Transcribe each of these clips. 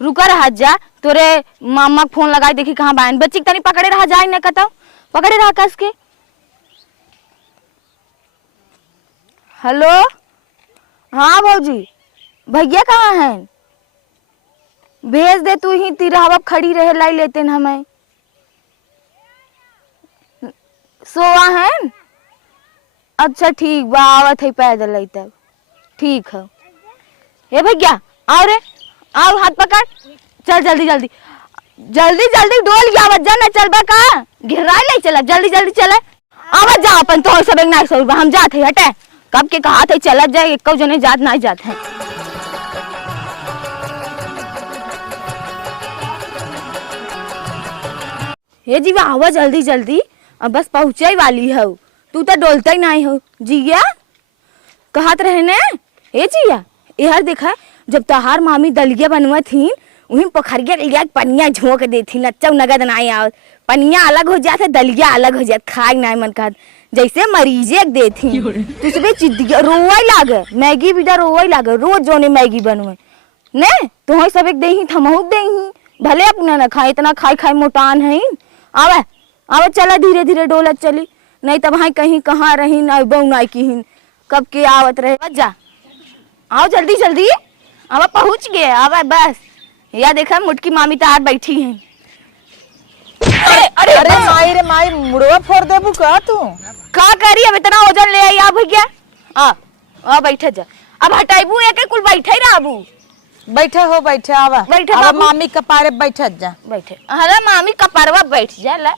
रुका रहा जा, तोरे मामा फोन लगाई देखी कहाँ बाइन बच्ची तनी पकड़े रहा जाए न कता पकड़े रहा कस के। हेलो हाँ भौजी, भैया कहाँ हैं? भेज दे तू ही, तिरहवा खड़ी रहे लाई लेते न हमें। सोआ है? अच्छा ठीक बा, आवत है पैदल आई तब ठीक है। हे भैया आओ रे, आओ हाथ पकड़, चल जल्दी जल्दी जल्दी जल्दी डोल गया आवत जा, न चलबा का घेरा ले चला, जल्दी जल्दी चले आवत जा अपन तो सब एक ना सो हम जात है हटे कब के कहा थे चलत जाए एक जने जात ना जात है। हे जीवा आवा जल्दी जल्दी, अब बस पहुंचे वाली हो, तू तो डोलता ही नहीं हो जिया कहत रहे ने। ए जिया यार देखा, जब तहार मामी दलिया बनवा थी वहीं पोखरिया लिया पनिया झोंक देती, नच्चा नगद नहीं आओ, पनिया अलग हो जाता दलिया अलग हो जाता, खाए नहीं मन कर जैसे मरीजे देती तुझे चिद्दिया रोवा लागे, मैगी भी दा रोवा लागे, रोज जोने मैगी बनवे ने तुम्हें सब एक दे ही थमहु दे ही, भले अपना ना खाए इतना खाई खाई मोटान है। आवे आवे चला धीरे धीरे डोलत चली, नहीं तब भाई कहीं कहाँ रही ना बहु ना की कब के आवत रहे। बच जा आओ जल्दी जल्दी, अब पहुंच गए आवे बस। या देखा मुटकी मामी तार बैठी हैं। अरे अरे अरे माई रे माई, मुड़वा फोड़ देबू का तू? का करी अब इतना वजन ले आई आ भैया, आ बैठे जा, अब हटाइबू एक कुल बैठे रहबू। बैठे हो बैठे, आवा बैठे आवा बाबू। मामी कपारे बैठत जा, बैठे अरे मामी कपरवा बैठ जा ला।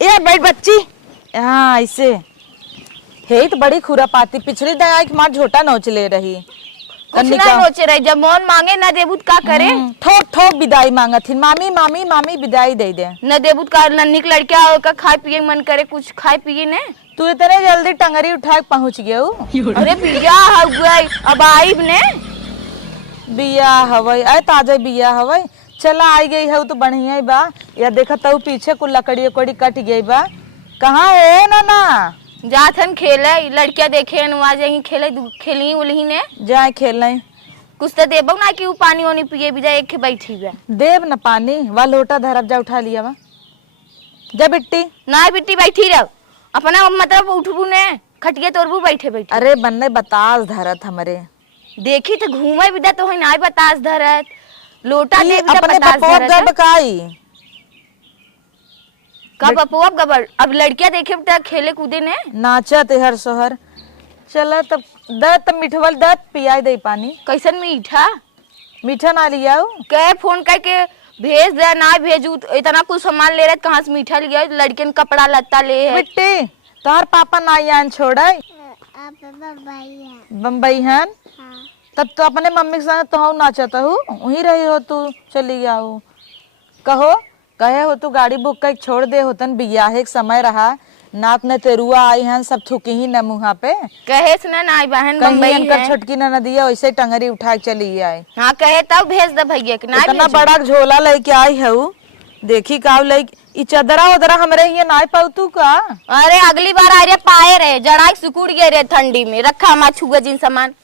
ए बैठ बच्ची, हाँ ऐसे हे तो बड़ी खुरापाती, पिछली दया की मार झोटा नोच ले रही, कुछ ना नोचे रही, जब मौन मांगे ना देबूत का करे, ठोक ठोक विदाई मांगत थी, मामी मामी मामी विदाई दे दे न देबूत का नन्ही लड़किया का खाए पिए मन करे, कुछ खाए पिए ने। तू इतने जल्दी टंगरी उठा के पहुंच गया। अरे बिया हो गई अब आईब ने, बिया हवई आए ताजा बिया हवई, चला आई गई है तो बढ़िया ही बा। या देखा तू पीछे कुल लकड़ी उकड़ी कट गई बा, कहाँ है नाना? जात हम खेले, लड़किया देखे अनुआ जाही खेले, खेली उलही ने जाए खेल कुछ तो देबो ना कि उ पानी ओनी पिए भी जाए, एक बैठी बा देव न पानी वा लोटा धरब जा उठा लिया वा जा बिट्टी। ना बिट्टी बैठी रहो अपना मतलब उठबू ने खटिया तोड़बू बैठे बैठे। अरे बन्ने बतास धरत हमरे देखी तो घूमे बिदा तो है ना बतास धरत, लोटा दे बिदा अपने बतास बपोर धरत गब काई कब अपो गबर। अब लड़कियां देखे बिदा खेले कूदे ने नाचत हर सोहर, चला तब दत मिठवल दत पियाई दे पानी। कैसन मीठा मीठा ना लिया कहे फोन करके भेज दे, ना भेजू इतना कुछ सामान ले रहे कहाँ से मीठा लिया, लड़कियन कपड़ा लत्ता ले है। बिट्टी तोहर पापा नायान छोड़े बम्बई हैं, तब तो अपने मम्मी के साथ तो नाचत हूँ वहीं रही हो तू, चली आओ कहो कहे हो तू गाड़ी बुक कर छोड़ दे होतन, बियाहे के समय रहा नात ने तेरुआ आई हैं सब थूकी ही न मुँहा पे, कहे सुना ना बहन कहीं इनकर छोटकी न दिया वैसे टंगरी उठा के चली आई। हाँ कहे तब भेज दे भैया के ना इतना बड़ा झोला लेके आई है देखी काव ले चदरा उदरा हमरे ये ना पाऊ तू का। अरे अगली बार आ रहे पाए रहे जड़ा सुकुड़ गए रे ठंडी में रखा हमारा छुआ जिन सामान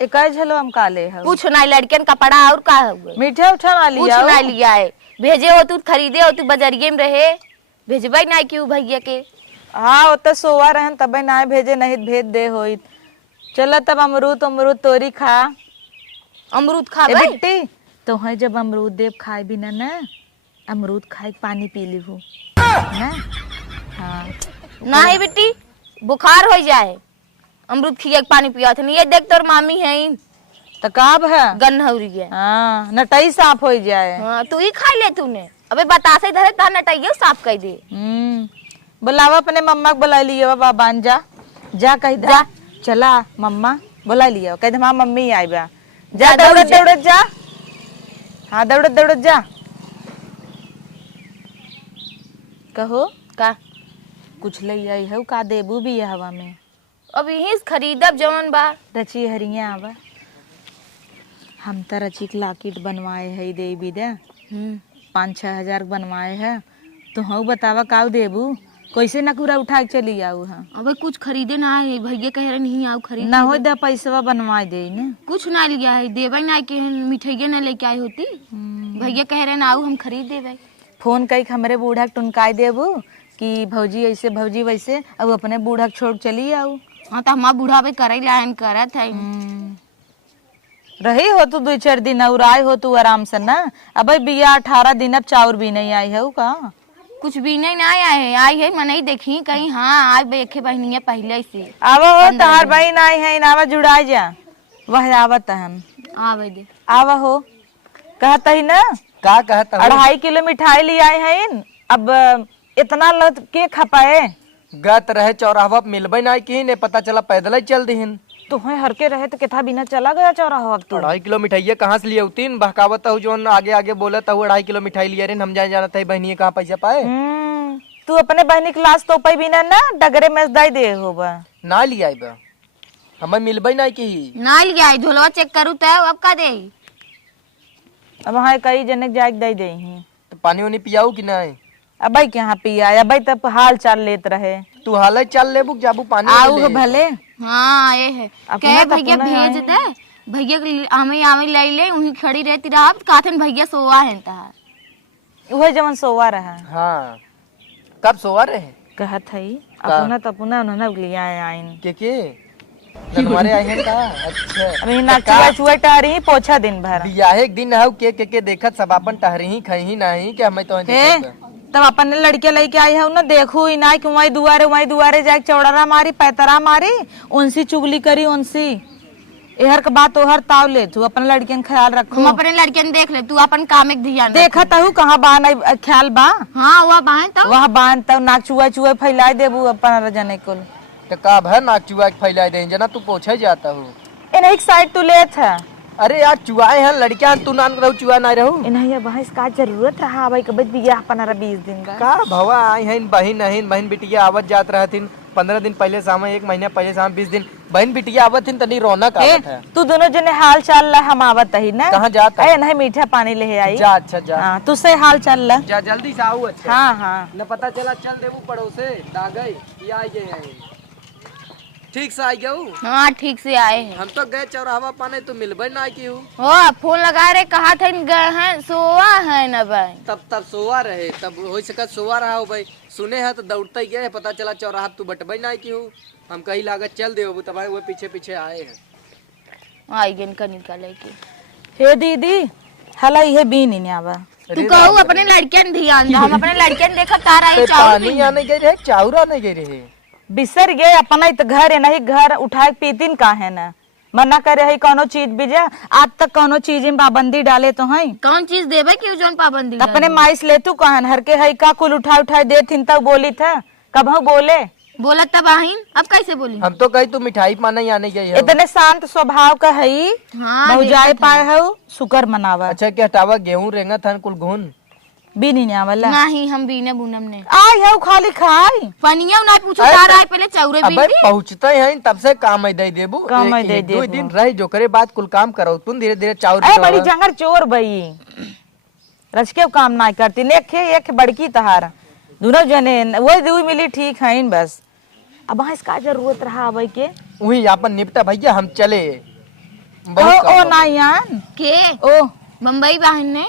एक झलो हम काले है कुछ ना लड़कियन कपड़ा और का हुआ मीठा उठा ना कुछ लिया ना लिया है, भेजे हो तू खरीदे हो तू बजरिये में रहे भेजबाई ना क्यों भैया के। हाँ वो तो सोवा रहन तब ना भेजे नहीं भेज दे होई। चला तब अमरूद अमरूद तोरी खा, अमरूद खा बेटी तो है जब अमरूद देव खाए भी ना अमरूद खाए पानी पी ली हूँ ना। हाँ नहीं बेटी बुखार हो जाए, अमरूद खिया के पानी पिया था ये देख तोर मामी है तो काब है गन्हौरी है। हाँ नटाई साफ हो जाए। हाँ तू ही खा ले तूने, अबे बतासे धरे ता नटाइयो साफ कर दे। बुलावा अपने मम्मा को बुला लिया बाबा बान जा जा कह जा, चला मम्मा बुला लिया कह हाँ मम्मी आई बा जा दौड़त दौड़त जा, हाँ दौड़त दौड़त जा। कहो का कुछ ले आई है का देबू भी है हवा में, अब यही खरीदब जवन बा रची हरिया आवा हम तो रची के लाकिट बनवाए है दे भी दे 5-6 हजार बनवाए है तो हाँ बतावा काव देबू। कैसे नकुरा उठा के चली आऊ हाँ अब कुछ खरीदे ना है, भैया कह रहे नहीं आओ खरीद ना हो दे पैसा बनवा दे ने। कुछ ना लिया है, देवे ना के मिठाइया ना लेके आई होती। भैया कह रहे ना आओ हम खरीद देवे। फोन कई हमरे बूढ़ा के टुनकाई देबू कि भौजी ऐसे भौजी वैसे, अब अपने बूढ़ा के छोड़ चली आऊ। हाँ तो हमारा बूढ़ा पे करे लाइन करत है। रही हो तू 2-4 दिन और आए हो तू आराम से ना। अब बिया 18 दिन अब चाउर भी नहीं आई है का कुछ भी नहीं ना आया है, आई है मन ही देखी कहीं। हाँ आज देखे बहनिया पहले से आवा हो तार बहन आई है नावा जुड़ा जा वह आवत हम आवे दे आवा हो कहता ही ना का कहता हूँ? 2.5 किलो मिठाई ले आए हैं। अब इतना लत के खपाए गत रहे चौराहा मिलबे नहीं की ने पता चला पैदल ही चल दीन। तुम्हें हर के रहे तो कितना बिना चला गया चौराहा। अब तो 2.5 किलो मिठाई कहाँ से लिए तीन बहकावत हूँ जो आगे आगे बोलत हूँ 2.5 किलो मिठाई लिए रे हम जाए जाना था बहनी कहाँ पैसा पाए। तू अपने बहनी क्लास तो पाई बिना ना डगरे में दाई दे होबा ना लिया बा हमें मिलबे नहीं की ना लिया है। झोलवा चेक करू तो अब का दे। अब हाँ कई जने जाग दई दे तो पानी वानी पियाऊ कि नहीं? अब के यहाँ पिया अब तब हाल चाल लेत रहे। तू हाल चल ले बुक जाबू पानी आऊ ले। भले हाँ ये है अपना कहे भैया भेज दे। भैया आमे आमे ले ले उन्हीं खड़ी रहती रहा काथन भैया सोवा है वही जवन सोवा रहा। हाँ कब सोवा रहे कहत है अपना तो अपना उन्होंने लिया आइन के हमारे आए हैं का। अच्छा अभी नाचुआ चुआ टहरी पोछा दिन भर बियाह एक दिन है के देखत सब अपन टहरी ही खई ही नहीं कि हमें तो तब अपन लड़के लेके आई है ना देखू ही ना कि वही दुआरे जाके चौड़ारा मारी पैतरा मारी उनसी चुगली करी उनसी एहर के बात ओहर ताव ले तू अपन लड़कियन ख्याल रखो। हम अपने लड़कियन देख ले तू अपन काम एक ध्यान देखत हूँ कहाँ बान ख्याल बा। हाँ वह बाहर तो वह बान तब नाक चुआ फैलाए देबू अपन जने को तो का भर नाक चुआ के फैला दे जना तू पोछे जाता हूँ। एक साइड तू ले था। अरे यार चुआए हैं लड़कियां तू नान रहू चुआ नहीं रहू इन्हें बहस का जरूरत रहा भाई कब बिया 15-20 दिन का भवा आई हैं बहन बिटिया आवत जात रहथिन 15 दिन पहले सामे 1 महीना पहले सामे 20 दिन बहन बिटिया आवत थिन तनी रौनक आवत है। तू दोनों जने हाल चाल ला हम आवत ही ना। कहाँ जाता है नहीं मीठा पानी ले आई जा। अच्छा जा हाँ तुझसे हाल चाल ला जा जल्दी से आओ। अच्छा हाँ हाँ न पता चला चल देबू पड़ोसे दागई ये आई गए ठीक से आई गऊ। हाँ ठीक से आए हैं। हम तो गए चौराहा पाने तो मिलबे ना की हूँ। हो फोन लगा रहे कहा था गए हैं सोवा है न भाई तब सोवा रहे तब हो सकत सोवा रहा हो भाई सुने है तो दौड़ते ही गए पता चला चौराहा तू बटबे ना की हूँ। हम कहीं लागत चल दे तब वो पीछे पीछे आए हैं। आई गन का निकाले के हे दीदी हला ये भी नहीं आवा। तू कहू अपने लड़कियन ध्यान दे। हम अपने लड़कियन देखा तारा ही पानी आने गए रहे चाउर आने गए रहे बिसर गए अपना इत घर है नहीं घर उठाए पीतीन का है ना मना करे है कोनो चीज बीजा आज तक कोनो चीज में पाबंदी डाले तो है कौन चीज देवे क्यों जोन पाबंदी अपने माइस ले तू कहन हर के है का कुल उठाए दे थिन तब बोली था कब बोले बोला तब आहीन अब कैसे बोली। हम तो कही तू मिठाई पाने आने गई है। इतने शांत स्वभाव का है हाँ बहुजाए पाए है शुक्र मनावा। अच्छा क्या हटावा गेहूं रेंगा था कुल घुन भी नहीं आवला नहीं हम बीने बुनम ने आई है खाली खाई पनिया ना पूछो तारा है पहले चौरे अब बीन पहुंचते हैं तब से काम दे देबू काम दे एक 2 दिन रह जो करे बात कुल काम करो तुम धीरे धीरे चाउर ए बड़ी जंगर चोर बई रच के काम ना करती नेखे एक बड़की तहार दोनों जने वो दू मिली ठीक है बस। अब वहाँ इसका जरूरत रहा भाई के वही अपन निपटा भैया हम चले ओ नायान के ओ बम्बई बहन ने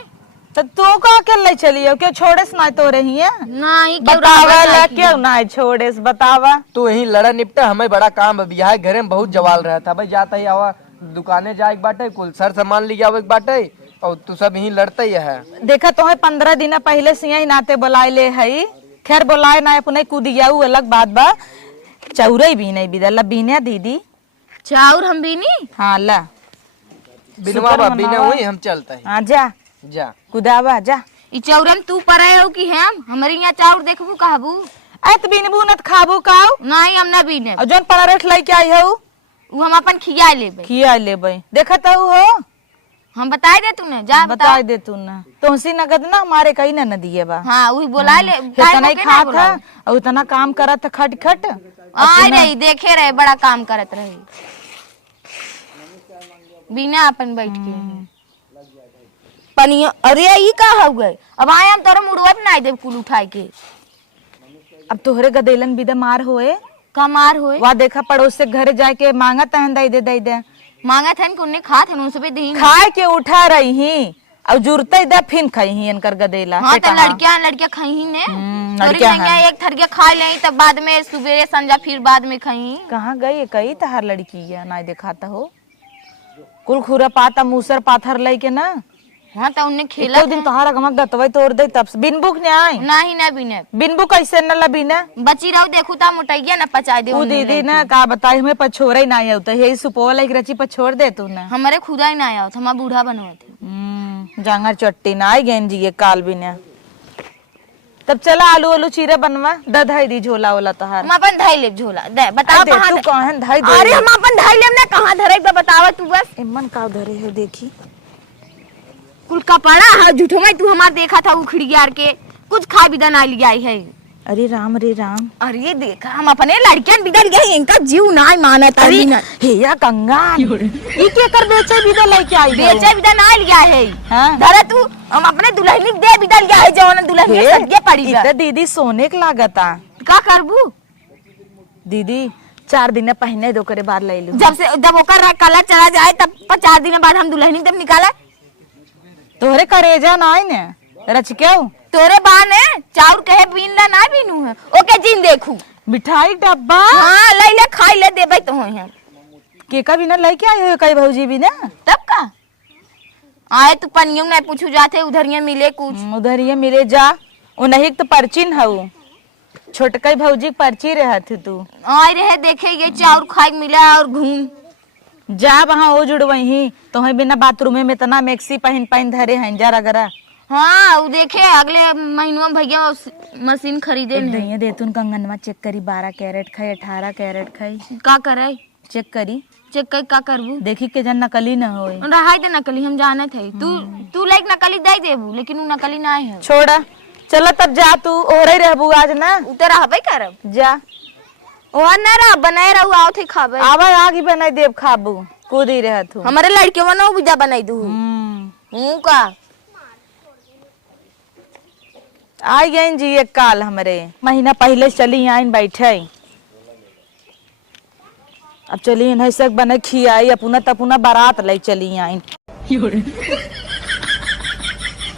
तो तू का अकेले चलियो क्यों छोड़ेस ना तो रही है नहीं बतावा ला क्यों ना छोड़ेस बतावा तो यही लड़ा निपटा हमें बड़ा काम है बियाह घरे में बहुत जवाल रहा था भाई जाता ही आवा दुकाने जाए बाटे कुल सर सामान लिया एक बाटे और तू सब यही लड़ते ही है। देखा तो है 15 दिन पहले से यही नाते बुलाए ले है खैर बुलाए ना अपने कूदिया अलग बात बा चौरे भी नहीं बिदला बीना दीदी चाउर हम बीनी हाँ ला बिनवा बा बिना हुई हम चलते हैं। हाँ जा जा कुदावा जा ई चौरम तू पराए हो कि हम हमारे यहाँ चाउर देखबू कहबू ऐत बिनबू न खाबू काऊ नहीं हम ना बीने और जोन परारेठ लेके आई है वो हम अपन खिया लेबे खिया लेबे देखत हो हम बताए दे तूने जा बता दे तू ना तुमसी नगद ना हमारे कहीं ना दिए बा। हाँ वही बोला ले इतना ही खा था और इतना काम करत खट खट आ रही देखे रहे बड़ा काम करत रही बिना अपन बैठ के पनिया। अरे ई का हो गए अब आए हम तोरा मुड़वा पे ना देव कुल उठाए के अब तोहरे गदेलन बिदा मार होए कमार होए वा देखा पड़ोस से घर जाके मांगा तहन दे दे मांगा था इनको उन्हें खा थे उनसे पे दी खाए के उठा रही ही अब जुरते इधर फिन खाई ही इनकर गदेला हाँ तो लड़कियां खाई ही ने लड़कियां लड़कियां एक थरके खा ले तब बाद में सुबह संजा फिर बाद में खाई कहाँ गई कई तहार लड़की है ना दिखाता हो कुल खुरा पाता मूसर पाथर लई के ना हाँ तो उन्हें खेला एक दिन तोहार अगमा गतवई तोड़ दे तब से बिन बुक ने आई नहीं ना बिने बिन बुक कैसे न लबी ना बची रहो देखू ता मोटैया ना पचा दे ऊ दीदी ना का बताई हमें पछोरा ही ना आई तो यही सुपोल एक रची पछोड़ दे तू ना हमारे खुदा ही ना आया था हमारा बूढ़ा बनवा थे जांगर चट्टी ना आई गेन जी ये काल भी ने तब चला आलू आलू चीरे बनवा दधाई दी झोला ओला तोहार हम अपन धाई ले झोला दे बता दे तू कहां धाई दे अरे हम अपन धाई लेम ना कहां धरे पे बतावा तू बस इमन का धरे है देखी कुल कपड़ा है झूठो में तू हमार देखा था उखड़ी यार के कुछ खा बिदा ना लिया है अरे राम रे राम अरे देखा हम अपने लड़कियन बिदर गए इनका जीव ना माना तभी ना हे या गंगा ई के कर बेचे बिदा लेके आई बेचे बिदा ना लिया है हां धरे तू हम अपने दुल्हनी दे बिदा लिया है जवन दुल्हनी सगे पड़ी इते दीदी सोने के लागता का करबू दीदी 4 दिन पहने दो करे बार ले लू जब ओकर कलर चला जाए तब 4 दिन बाद हम दुल्हनी तब निकाला तोहरे करेजा ना आई ने रच क्यों तोरे बान है चाउर कहे बीन ला ना बीनू है ओके जिन देखू मिठाई डब्बा हां ले ले खाई ले देबे तो है के का बिना लेके आई हो कई भौजी भी ना तब का आए तू पनियों में पूछू जाते उधरिया मिले कुछ उधर ये मिले जा उन्हीं तो पर्ची न हऊ छोटकई भौजी पर्ची रहत तू आए रहे देखे ये चाउर खाई मिला और घूम जा वहां हो जुड़वही तो बिना बाथरूम में इतना मैक्सी पहन धरे हैं जरा गरा हाँ वो देखे अगले महीनों में भैया मशीन खरीदे ने दइया देतुन कंगनवा चेक करी 12 कैरेट खाई 18 कैरेट खाई का करे चेक करी चेक कर का करबू देखी के जन नकली न होए रहाई दे नकली हम जाने थे तू लाइक नकली दे देबू लेकिन वो नकली ना है छोड़ा चला तब जा तू ओरे रहबू आज ना उतर रहबे करब जा ओहर ना रह बनाए रहू आओ थे खाबे आवा आगे बनाई देव खाबू कूदी रहत हूँ हमारे लड़के बनो बिजा बनाई दू हूं का आई गई जी एक काल हमरे महीना पहले चली आइन बैठे अब चली नहीं सक बने खियाई अपना तपुना बारात ले चली आइन